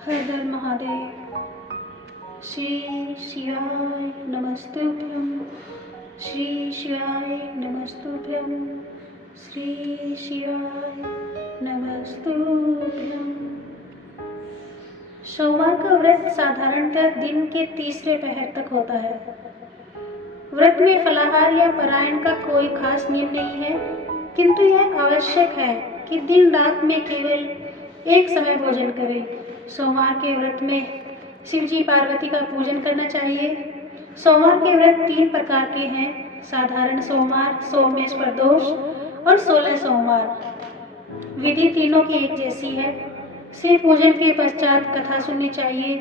हर हर महादेव। श्री शिवाय नमस्तुभ्यं। श्री शिवाय नमस्तुभ्यं। श्री शिवाय नमस्तुभ्यं। सोमवार का व्रत साधारणतः दिन के तीसरे पहर तक होता है। व्रत में फलाहार या पारायण का कोई खास नियम नहीं है, किंतु यह आवश्यक है कि दिन रात में केवल एक समय भोजन करें। सोमवार के व्रत में शिवजी पार्वती का पूजन करना चाहिए। सोमवार के व्रत 3 प्रकार के हैं: साधारण सोमवार, सोमेश प्रदोष और 16 सोमवार। विधि तीनों की एक जैसी है। शिव पूजन के पश्चात कथा सुननी चाहिए।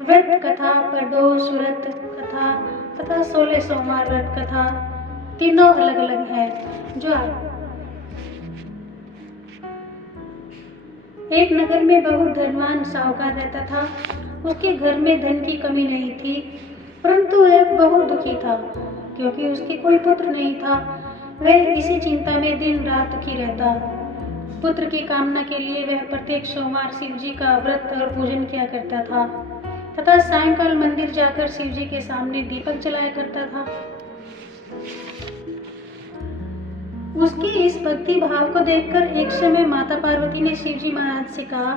व्रत कथा, प्रदोष व्रत कथा तथा 16 सोमवार व्रत कथा तीनों अलग अलग हैं। जो एक नगर में बहुत धनवान साहूकार रहता था। उसके घर में धन की कमी नहीं थी, परंतु वह बहुत दुखी था क्योंकि उसके कोई पुत्र नहीं था। वह इसी चिंता में दिन रात दुखी रहता। पुत्र की कामना के लिए वह प्रत्येक सोमवार शिवजी का व्रत और पूजन किया करता था तथा सायंकाल मंदिर जाकर शिवजी के सामने दीपक जलाया करता था। उसके इस भक्ति भाव को देखकर एक समय माता पार्वती ने शिवजी महाराज से कहा,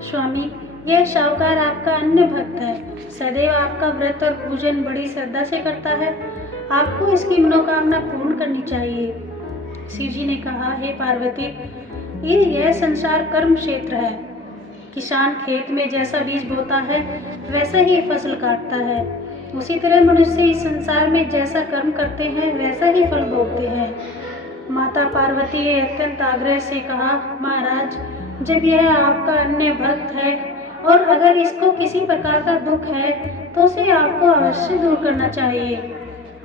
स्वामी, यह साहूकार आपका अन्य भक्त है, सदैव आपका व्रत और पूजन बड़ी श्रद्धा से करता है। आपको इसकी मनोकामना पूर्ण करनी चाहिए। शिवजी ने कहा, हे पार्वती, यह संसार कर्म क्षेत्र है। किसान खेत में जैसा बीज बोता है वैसा ही फसल काटता है। उसी तरह मनुष्य इस संसार में जैसा कर्म करते हैं वैसा ही फल भोगते हैं। माता पार्वती ने अत्यंत आग्रह से कहा, महाराज, जब यह आपका अन्य भक्त है और अगर इसको किसी प्रकार का दुख है तो उसे आपको अवश्य दूर करना चाहिए।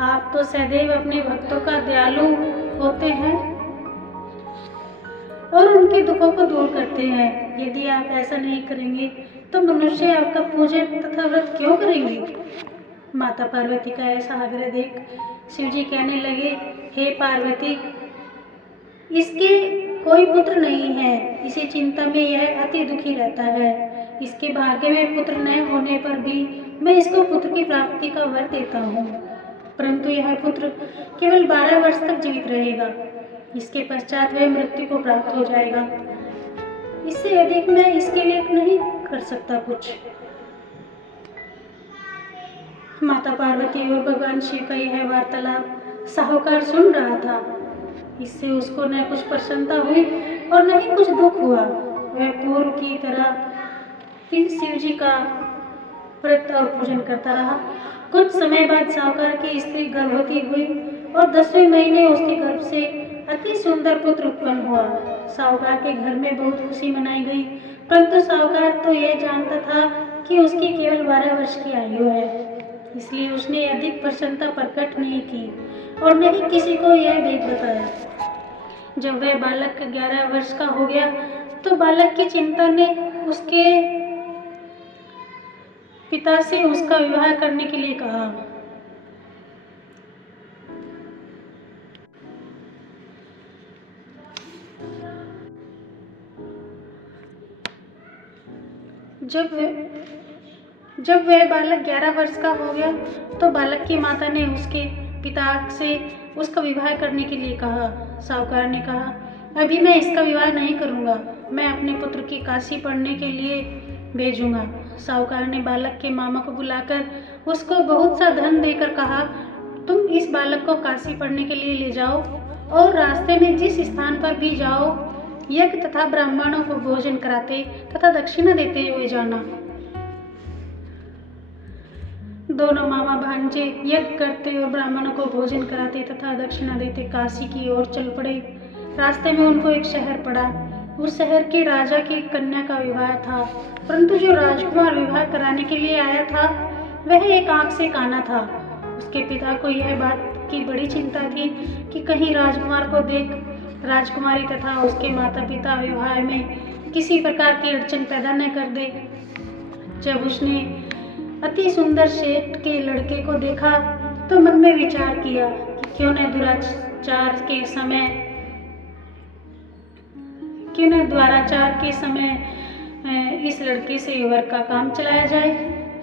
आप तो सदैव अपने भक्तों का दयालु होते हैं और उनके दुखों को दूर करते हैं। यदि आप ऐसा नहीं करेंगे तो मनुष्य आपका पूजन तथा व्रत क्यों करेंगे? माता पार्वती का ऐसा आग्रह देख शिवजी कहने लगे, हे पार्वती, इसके कोई पुत्र नहीं है। इसी चिंता में यह अति दुखी रहता है। इसके भाग्य में पुत्र न होने पर भी मैं इसको पुत्र की प्राप्ति का वर देता हूँ, परंतु यह पुत्र केवल 12 वर्ष तक जीवित रहेगा। इसके पश्चात वह मृत्यु को प्राप्त हो जाएगा। इससे अधिक मैं इसके लिए नहीं कर सकता कुछ। माता पार्वती और भगवान शिव का यह वार्तालाप साहूकार सुन रहा था। इससे उसको न कुछ प्रसन्नता हुई और न ही कुछ दुख हुआ। वह पूर्व की तरह शिव जी का व्रत और पूजन करता रहा। कुछ समय बाद साहूकार की स्त्री गर्भवती हुई और 10वें महीने उसके गर्भ से अति सुंदर पुत्र उत्पन्न हुआ। साहूकार के घर में बहुत खुशी मनाई गई, परंतु साहूकार तो यह जानता था कि उसकी केवल 12 वर्ष की आयु है, इसलिए उसने अधिक प्रसन्नता प्रकट नहीं की और न ही किसी को यह भेद बताया। जब वह बालक 11 वर्ष का हो गया तो बालक की चिंता ने उसके पिता से उसका विवाह करने के लिए कहा। जब वह बालक 11 वर्ष का हो गया तो बालक की माता ने उसके पिता से उसका विवाह करने के लिए कहा। साहूकार ने कहा, अभी मैं इसका विवाह नहीं करूंगा, मैं अपने पुत्र की काशी पढ़ने के लिए भेजूंगा। साहूकार ने बालक के मामा को बुलाकर उसको बहुत सा धन देकर कहा, तुम इस बालक को काशी पढ़ने के लिए ले जाओ और रास्ते में जिस स्थान पर भी जाओ यज्ञ तथा ब्राह्मणों को भोजन कराते तथा दक्षिणा देते हुए जाना। दोनों मामा भांजे यज्ञ करते और ब्राह्मणों को भोजन कराते तथा दक्षिणा देते काशी की ओर चल पड़े। रास्ते में उनको एक शहर पड़ा। उस शहर के राजा की कन्या का विवाह था, परंतु जो राजकुमार विवाह कराने के लिए आया था वह एक आंख से काना था। उसके पिता को यह बात की बड़ी चिंता थी कि कहीं राजकुमार को देख राजकुमारी तथा उसके माता पिता विवाह में किसी प्रकार की अड़चन पैदा न कर दे। जब उसने अति सुंदर सेठ के लड़के को देखा तो मन में विचार किया कि क्यों न द्वाराचार के समय इस लड़के से वर का काम चलाया जाए।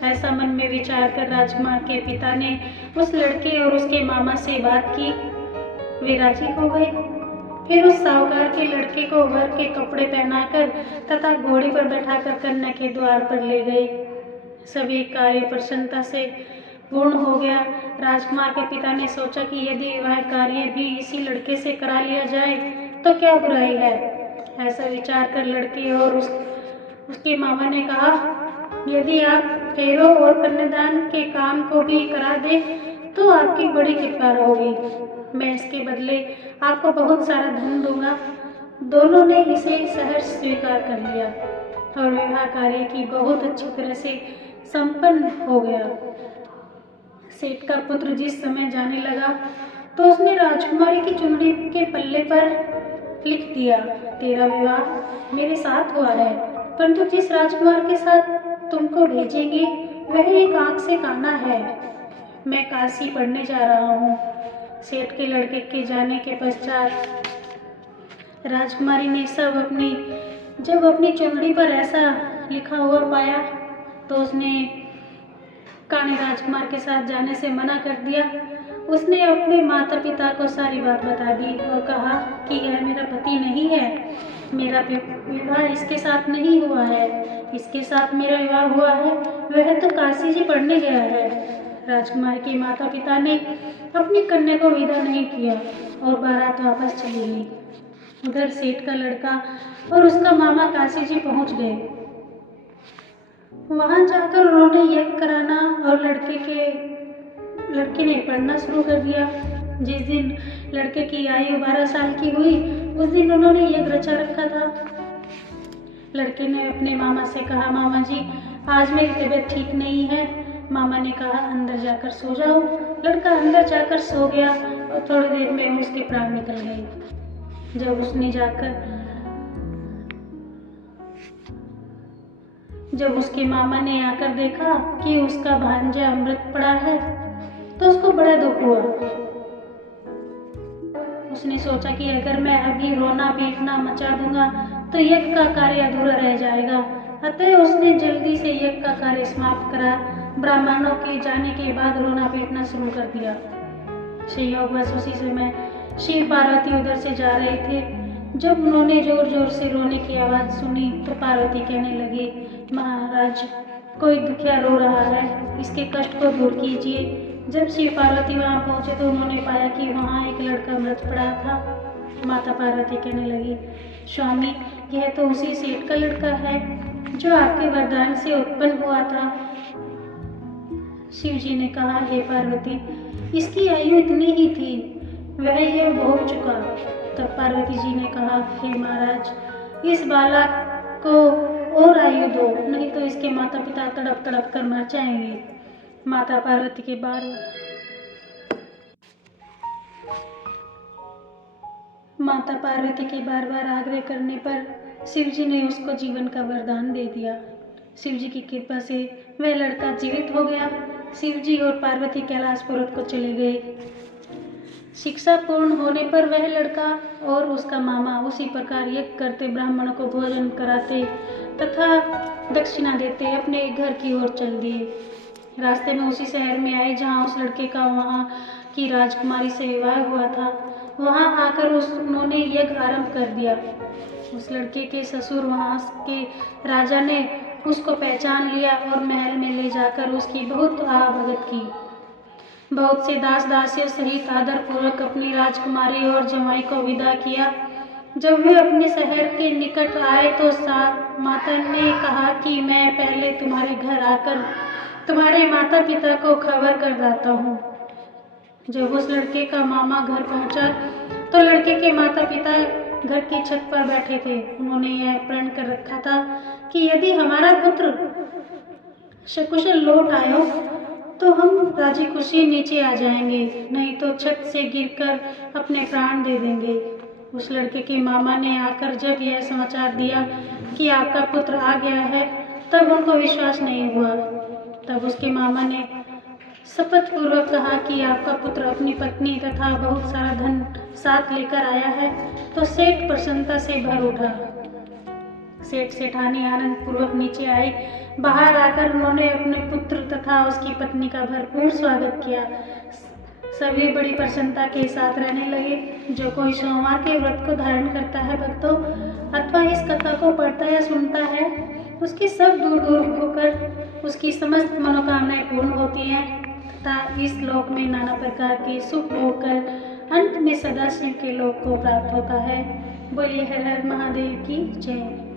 ऐसा मन में विचार कर राजकुमार के पिता ने उस लड़के और उसके मामा से बात की। वे राजी हो गए। फिर उस साहूकार के लड़के को वर के कपड़े पहनाकर तथा घोड़े पर बैठाकर कन्या के द्वार पर ले गए। सभी कार्य प्रसन्नता से पूर्ण हो गया। राजकुमार के पिता ने सोचा कि यदि वह कार्य भी इसी लड़के से करा लिया जाए तो क्या बुराई है। ऐसा विचार कर लड़के और उसके मामा ने कहा, यदि आप फेरों और कन्यादान के काम को भी करा दे तो आपकी बड़ी कृपा होगी। मैं इसके बदले आपको बहुत सारा धन दूंगा। दोनों ने इसे सहर्ष स्वीकार कर लिया और विवाह कार्य की बहुत अच्छी तरह से संपन्न हो गया। सेठ का पुत्र जिस समय जाने लगा तो उसने राजकुमारी की चुनरी के पल्ले पर लिख दिया, तेरा विवाह मेरे साथ हुआ है, परंतु जिस राजकुमार के साथ तुमको भेजेंगे वह एक आंख से काना है। मैं काशी पढ़ने जा रहा हूँ। सेठ के लड़के के जाने के पश्चात राजकुमारी ने जब अपनी चुनरी पर ऐसा लिखा हुआ पाया तो उसने काने राजकुमार के साथ जाने से मना कर दिया। उसने अपने माता पिता को सारी बात बता दी और कहा कि यह मेरा पति नहीं है, मेरा विवाह इसके साथ नहीं हुआ है, इसके साथ मेरा विवाह हुआ है, वह तो काशी जी पढ़ने गया है। राजकुमार के माता पिता ने अपनी कन्या को विदा नहीं किया और बारात वापस चली गई। उधर सेठ का लड़का और उसका मामा काशी जी पहुंच गए। वहां जाकर उन्होंने यज्ञ कराना और लड़के ने पढ़ना शुरू कर दिया। जिस दिन लड़के की आयु 12 साल की हुई उस दिन उन्होंने यज्ञ रचा रखा था। लड़के ने अपने मामा से कहा, मामा जी आज मेरी तबीयत ठीक नहीं है। मामा ने कहा, अंदर जाकर सो जाओ। लड़का अंदर जाकर सो गया और थोड़ी देर में उसके प्राण निकल गए। जब उसके मामा ने आकर देखा कि उसका भांजा अमृत पड़ा है तो उसको बड़ा दुख हुआ। उसने सोचा कि अगर मैं अभी रोना पीटना मचा दूंगा तो यज्ञ का कार्य अधूरा रह जाएगा। अतः उसने जल्दी से यज्ञ का कार्य समाप्त करा। ब्राह्मणों के जाने के बाद रोना पीटना शुरू कर दिया। संयोगवश उसी समय शिव पार्वती उधर से जा रहे थे। जब उन्होंने जोर जोर से रोने की आवाज सुनी तो पार्वती कहने लगी, महाराज कोई दुखिया रो रहा है, इसके कष्ट को दूर कीजिए। जब शिव पार्वती वहां पहुंचे तो उन्होंने पाया कि वहां एक लड़का मृत पड़ा था। माता पार्वती कहने लगी, स्वामी यह तो उसी सेठ का लड़का है जो आपके वरदान से उत्पन्न हुआ था। शिव जी ने कहा, हे पार्वती इसकी आयु इतनी ही थी, वह यह भोग चुका। तब पार्वती जी ने कहा, हे महाराज इस बालक को और आयु दो, नहीं तो इसके माता पिता तड़प तड़प कर मर जाएंगे। माता पार्वती के बार बार आग्रह करने पर शिव जी ने उसको जीवन का वरदान दे दिया। शिव जी की कृपा से वह लड़का जीवित हो गया। शिव जी और पार्वती कैलाश पर्वत को चले गए। शिक्षा पूर्ण होने पर वह लड़का और उसका मामा उसी प्रकार यज्ञ करते, ब्राह्मणों को भोजन कराते तथा दक्षिणा देते अपने घर की ओर चल दिए। रास्ते में उसी शहर में आए जहाँ उस लड़के का वहाँ की राजकुमारी से विवाह हुआ था। वहाँ आकर उन्होंने यज्ञ आरंभ कर दिया। उस लड़के के ससुर वहाँ के राजा ने उसको पहचान लिया और महल में ले जाकर उसकी बहुत भगत की। बहुत से दास दासियों सहित आदर पूर्वक अपनी राजकुमारी और जमाई को विदा किया। जब वे अपने शहर के निकट आए तो माता ने कहा कि मैं पहले तुम्हारे घर आकर तुम्हारे माता पिता को खबर कर जाता हूँ। जब उस लड़के का मामा घर पहुँचा तो लड़के के माता पिता घर की छत पर बैठे थे। उन्होंने यह प्रण कर रखा था कि यदि हमारा पुत्र सकुशल लौट आयो तो हम राजी खुशी नीचे आ जाएंगे, नहीं तो छत से गिरकर अपने प्राण दे देंगे। उस लड़के के मामा ने आकर जब यह समाचार दिया कि आपका पुत्र आ गया है तब उनको विश्वास नहीं हुआ। तब उसके मामा ने शपथ पूर्वक कहा कि आपका पुत्र अपनी पत्नी तथा बहुत सारा धन साथ लेकर आया है। तो सेठ प्रसन्नता से भर उठा। सेठ सेठानी आनंद पूर्वक नीचे आए। बाहर आकर उन्होंने अपने पुत्र तथा उसकी पत्नी का भरपूर स्वागत किया। सभी बड़ी प्रसन्नता के साथ रहने लगे। जो कोई सोमवार के व्रत को धारण करता है भक्तों, अथवा इस कथा को पढ़ता या सुनता है, उसकी सब दूर दूर होकर उसकी समस्त मनोकामनाएं पूर्ण होती हैं तथा इस लोक में नाना प्रकार के सुख भोग कर अंत में सदाशिव के लोक को प्राप्त होता है। बोलिए हर हर महादेव की जय।